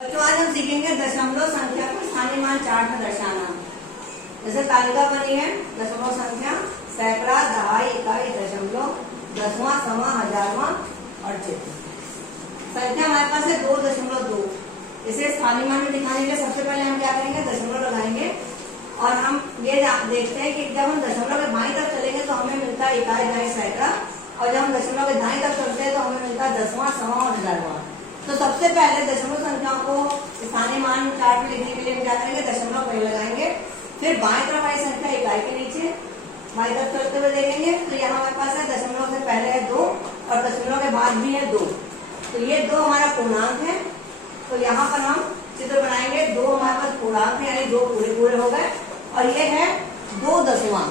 बच्चों आज हम सीखेंगे दशमलव संख्या को स्थानीय मान चार्ट में दर्शाना। जैसे तालिका बनी है दशमलव संख्या सैकड़ा, दहाई, इकाई, दशमलव, दसवां, सवा, हजारवां और चित्र। संख्या हमारे पास है 2.2। इसे स्थानीय मान में दिखाने के लिए सबसे पहले हम क्या करेंगे, दशमलव लगाएंगे और हम ये देखते हैं कि जब हम दशमलव के बाईं तरफ चलेंगे तो हमें मिलता है इकाई, दहाई, सैकड़ा, और जब हम दशमलव के दाईं तरफ चलते हैं तो हमें मिलता है दसवां, सवा और हजारवां। तो सबसे पहले दशमलव संख्याओं को स्थानीय मान चार्ट में लिखने के लिए हम क्या करेंगे, दशमलव पहले लगाएंगे, फिर बाएं तरफ आई संख्या इकाई के नीचे बाएं तरफ चलते हुए देखेंगे तो यहाँ हमारे पास है दशमलव से पहले है 2 और दशमलव के बाद भी है 2। तो ये 2 हमारा पूर्णांक है। तो यहाँ पर हम चित्र बनाएंगे, 2 हमारे पास पूर्णांक है यानी 2 पूरे हो गए, और ये है 2 दसवां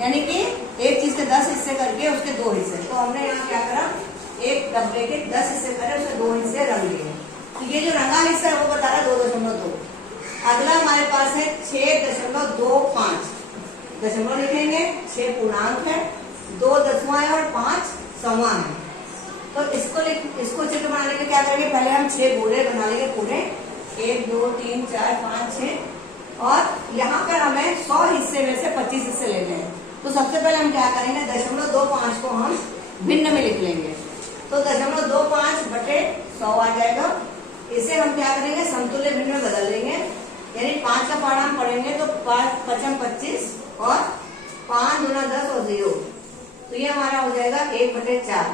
यानी कि एक चीज के 10 हिस्से करके उसके 2 हिस्से। तो हमने यहाँ क्या करा, एक डब्बे के 10 हिस्से करे उसके 2 हिस्से रंग लिए। तो ये जो रंगा हिस्सा है वो बता रहा है 2.2। अगला हमारे पास है 6.25। दशमलव लिखेंगे, 6 पूर्णांक है, 2 दसवां है और 5 सवा है। तो इसको चित्र बनाने के क्या करेंगे, पहले हम 6 गोले बना लेंगे पूरे, 1 2 3 4 5 6, और यहाँ पर हमें 100 हिस्से में से 25 हिस्से लेने हैं। तो सबसे पहले हम क्या करेंगे, 0.25 को हम भिन्न में लिख लेंगे। तो 0.25 बटे 100 आ जाएगा। इसे हम क्या करेंगे, समतुल्य भिन्न में बदल देंगे, यानी 5 का पारा हम पढ़ेंगे तो 5 5 25 और 5 दूना 10 और 0। तो ये हमारा हो जाएगा 1/4।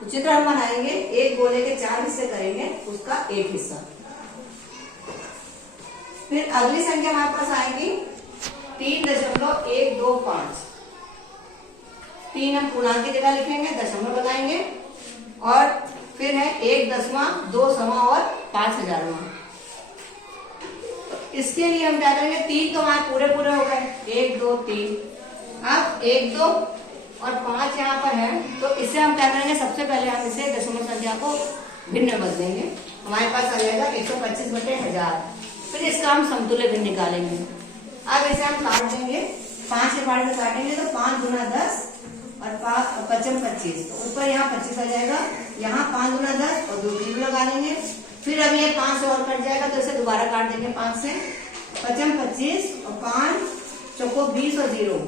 तो चित्र हम बनाएंगे, एक गोले के 4 हिस्से करेंगे, उसका एक हिस्सा। फिर अगली संख्या हमारे पास आएगी 3.125। 3 हम पूर्णांक की जगह लिखेंगे, दशमलव लगाएंगे, और फिर है 1 दसवां, 2 सवा और 5 हजारवां। इसके लिए हम क्या करेंगे, 3 तो हमारे पूरे हो गए, 1 2 3। अब 1 2 और 5 यहाँ पर है, तो इसे हम क्या करेंगे, सबसे पहले हम इसे दशमलव संख्या को भिन्न में बदलेंगे। हमारे पास आ जाएगा 125/1000। फिर इसका हम समतुल्य भिन्न निकालेंगे। अब इसे हम काट देंगे, 5 से पार्ट में काटेंगे तो 5 दूना 10 और 5 5 25। तो ऊपर यहाँ 25 आ जाएगा, यहाँ 5 दूना 10 और 2 जीरो लगा देंगे। फिर अब ये 5 से और कट जाएगा तो इसे दोबारा काट देंगे, 5 से 5 25 और 5 चौको 20 और 0।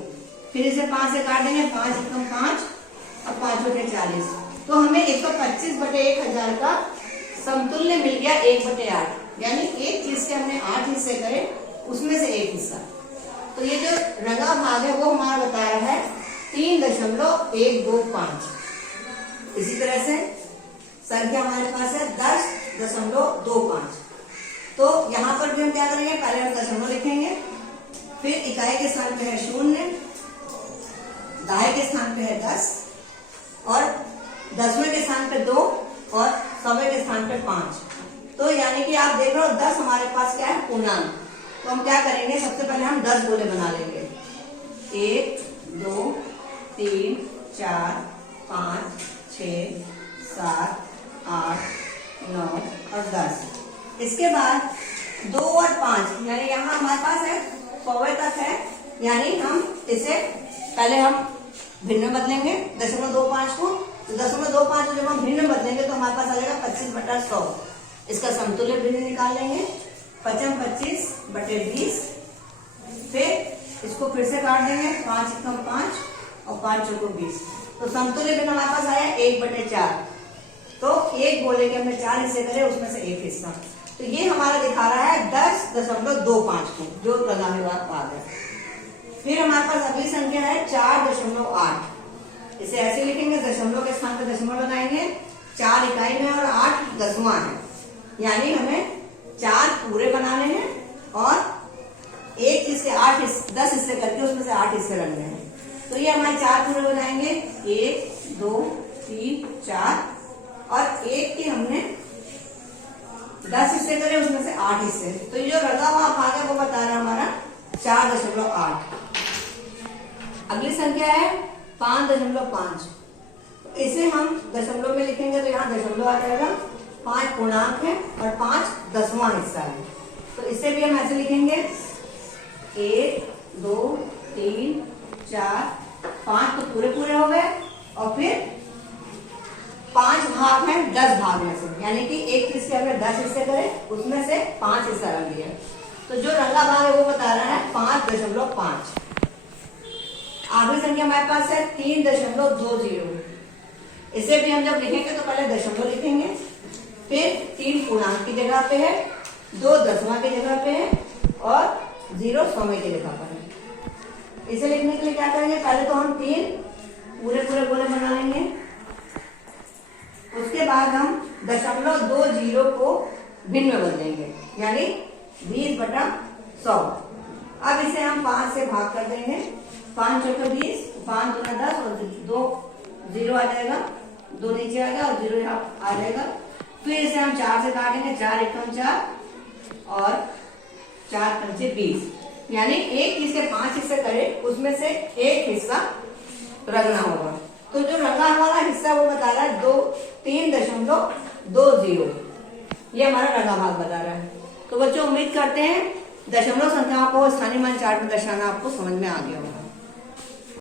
फिर इसे 5 से काट देंगे, 5 एकम 5 और 5 बटे 40। तो हमें 125/1000 का समतुल्य मिल गया 1/8, यानी एक चीज के हमने 8 हिस्से करे, उसमें से एक हिस्सा। तो ये जो रंगा भाग है वो हमारा बता रहा है 3.125। इसी तरह से संख्या हमारे पास है 10.25। तो यहाँ पर भी हम क्या करेंगे, पहले हम दशमलव लिखेंगे, फिर इकाई के स्थान पे है 0, दहाई के स्थान पे है 10, और दसवें के स्थान पे 2 और सवे के स्थान पे 5। तो यानी कि आप देख रहे हो 10 हमारे पास क्या है, पूर्णांक। तो हम क्या करेंगे, सबसे पहले हम 10 गोले बना लेंगे, 1 2 3 4 5 6 7 8 9 और 10। इसके बाद 2 और 5 यानी यहाँ हमारे पास है 100 तक है, यानी हम इसे पहले हम भिन्न बदलेंगे 0.25 को। तो 0.25 को जब हम भिन्न बदलेंगे तो हमारे पास आ जाएगा 25/100। इसका समतुल्य भिन्न निकाल लेंगे, 5 25/20। फिर इसको फिर से काट देंगे, 5 एकम 5 और 5 चौको 20। तो समतुल्य भिन्न हमारे पास आया 1/4। तो एक गोले के हमने 4 हिस्से करे, उसमें से एक हिस्सा। तो ये हमारा दिखा रहा है 10.25 को, जो रंगा हुआ भाग है। फिर हमारे पास अगली संख्या है 4.8। इसे ऐसे लिखेंगे, दशमलव के स्थान पर दशमलव लगाएंगे, 4 इकाई में और 8 दसवां है, यानी हमें 4 पूरे बनाने हैं और एक चीज के 10 हिस्से करके उसमें से 8 हिस्से रखने हैं। तो ये हमारे 4 पूरे बनाएंगे, 1 2 3 4, और एक के हमने 10 हिस्से करे, उसमें से 8 हिस्से। तो ये जो रंगा हुआ भाग है वो बता रहा हमारा 4.8। अगली संख्या है 5.5। इसे हम दशमलव में लिखेंगे तो यहाँ दशमलव आ जाएगा, 5 पूर्णांक है और 5 दसवां हिस्सा है। तो इसे भी हम ऐसे लिखेंगे, 1 2 3 4 5 तो पूरे हो गए, और फिर 5 भाग हैं 10 भाग में से, यानी कि एक चीज के अगर 10 हिस्से करें उसमें से 5 हिस्सा रख दिया। तो जो रंगा भाग है वो बता रहा है 5.5। आखिरी संख्या हमारे पास है 3.20। इसे भी हम जब लिखेंगे तो पहले दशमलव लिखेंगे, फिर 3 पूर्णांक की जगह पे है, 2 दसवां की जगह पे है और 0 सौवें की जगह पर है। इसे लिखने के लिए क्या करेंगे, पहले तो हम 3 पूरे पूरे गोले बना लेंगे, उसके बाद हम 0.20 को भिन्न में बदलेंगे, यानी 20/100। अब इसे हम 5 से भाग कर देंगे, 5 चौके 20, 5 दूना 10 और 2 0 आ जाएगा, 2 नीचे आ जाएगा और 0 यहाँ आ जाएगा। फिर इसे हम 4 से काटेंगे, 4 एकम 4 और 4 पंचे 20, यानी एक चीज के 5 हिस्से करें उसमें से एक हिस्सा रगना होगा। तो जो रंगा हमारा हिस्सा वो बता रहा है 3.20, ये हमारा रंगा भाग बता रहा है। तो बच्चों उम्मीद करते हैं दशमलव संख्याओं को स्थानीय मान चार्ट में दर्शाना आपको समझ में आ गया होगा।